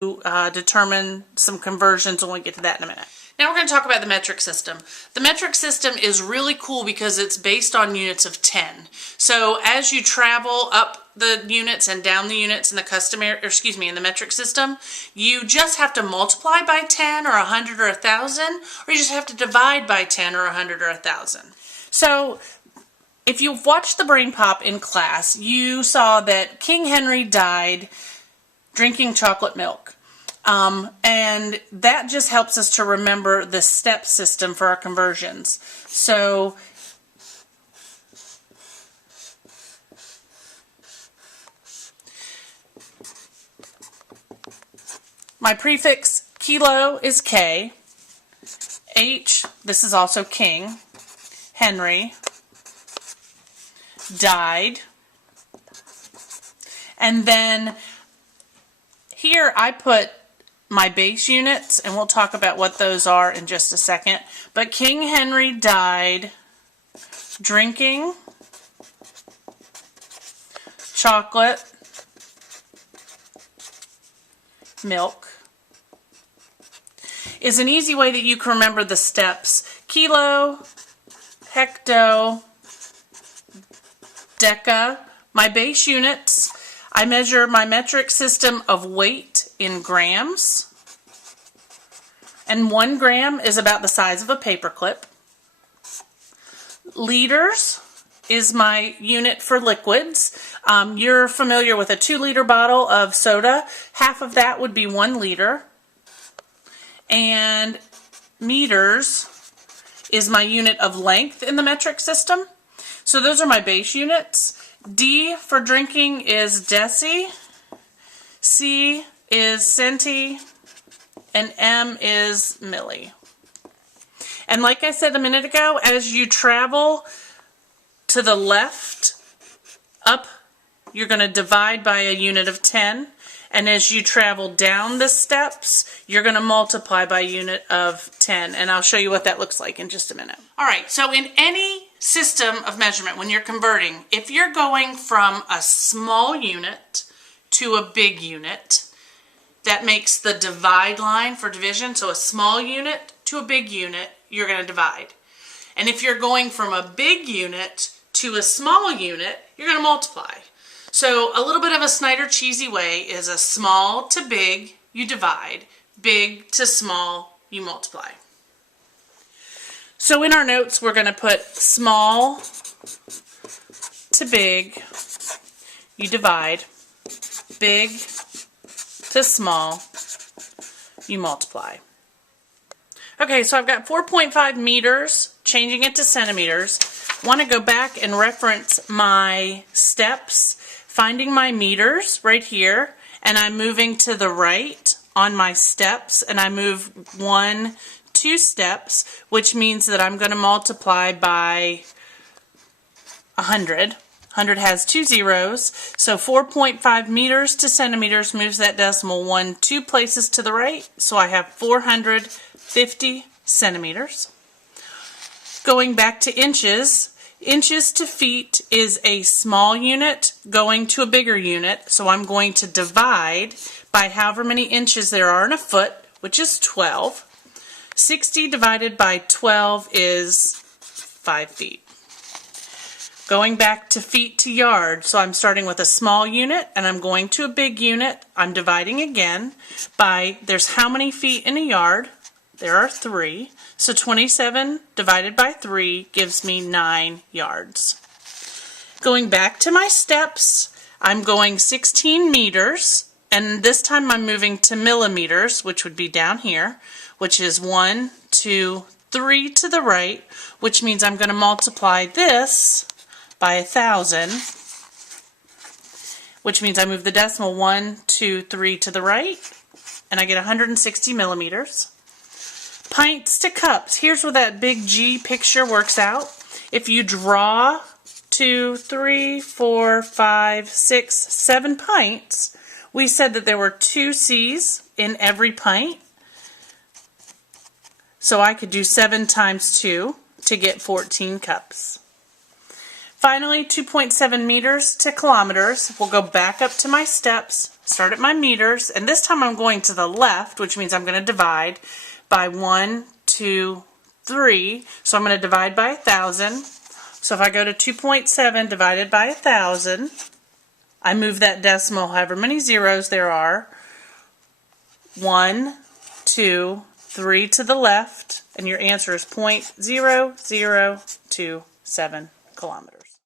determine some conversions, and we'll get to that in a minute. Now we're going to talk about the metric system. The metric system is really cool because it's based on units of 10. So as you travel up the units and down the units in the in the metric system, you just have to multiply by 10 or 100 or 1,000, or you just have to divide by 10 or 100 or 1,000. So if you've watched the Brain Pop in class, you saw that King Henry died drinking chocolate milk. And that just helps us to remember the step system for our conversions. So my prefix kilo is K. H, this is also King. Henry died. And then here I put my base units, and we'll talk about what those are in just a second. But King Henry died drinking chocolate milk is an easy way that you can remember the steps. Kilo, hecto, deca. My base units, I measure my metric system of weight in grams, and 1 gram is about the size of a paperclip. Liters is my unit for liquids. You're familiar with a 2-liter bottle of soda. Half of that would be 1 liter. And meters is my unit of length in the metric system. So those are my base units. D for drinking is deci. C is centi, and M is milli. And like I said a minute ago, as you travel to the left, up, you're going to divide by a unit of 10. And as you travel down the steps, you're going to multiply by a unit of 10. And I'll show you what that looks like in just a minute. All right, so in any system of measurement, when you're converting, if you're going from a small unit to a big unit, that makes the divide line for division. So a small unit to a big unit, you're going to divide. And if you're going from a big unit to a small unit, you're going to multiply. So a little bit of a Snyder cheesy way is a small to big, you divide. Big to small, you multiply. So in our notes, we're going to put small to big, you divide. Big to small, you multiply. Okay, so I've got 4.5 meters, changing it to centimeters. Want to go back and reference my steps, finding my meters right here, and I'm moving to the right on my steps, and I move 2 steps, which means that I'm going to multiply by 100. 100 has 2 zeros, so 4.5 meters to centimeters moves that decimal 2 places to the right, so I have 450 centimeters. Going back to inches, inches to feet is a small unit going to a bigger unit, so I'm going to divide by however many inches there are in a foot, which is 12. 60 divided by 12 is 5 feet. Going back to feet to yard, so I'm starting with a small unit and I'm going to a big unit. I'm dividing again by, there's how many feet in a yard? There are 3. So 27 divided by 3 gives me 9 yards. Going back to my steps, I'm going 16 meters, and this time I'm moving to millimeters, which would be down here, which is 1, 2, 3 to the right, which means I'm going to multiply this by 1,000, which means I move the decimal 1, 2, 3 to the right, and I get 160 millimeters. Pints to cups. Here's where that big G picture works out. If you draw 2, 3, 4, 5, 6, 7 pints, we said that there were 2 C's in every pint. So I could do 7 times 2 to get 14 cups. Finally, 2.7 meters to kilometers. We'll go back up to my steps, start at my meters, and this time I'm going to the left, which means I'm going to divide by 1, 2, 3. So I'm going to divide by 1,000. So if I go to 2.7 divided by 1,000, I move that decimal however many zeros there are. 1, 2, 3 to the left, and your answer is 0.0027 kilometers.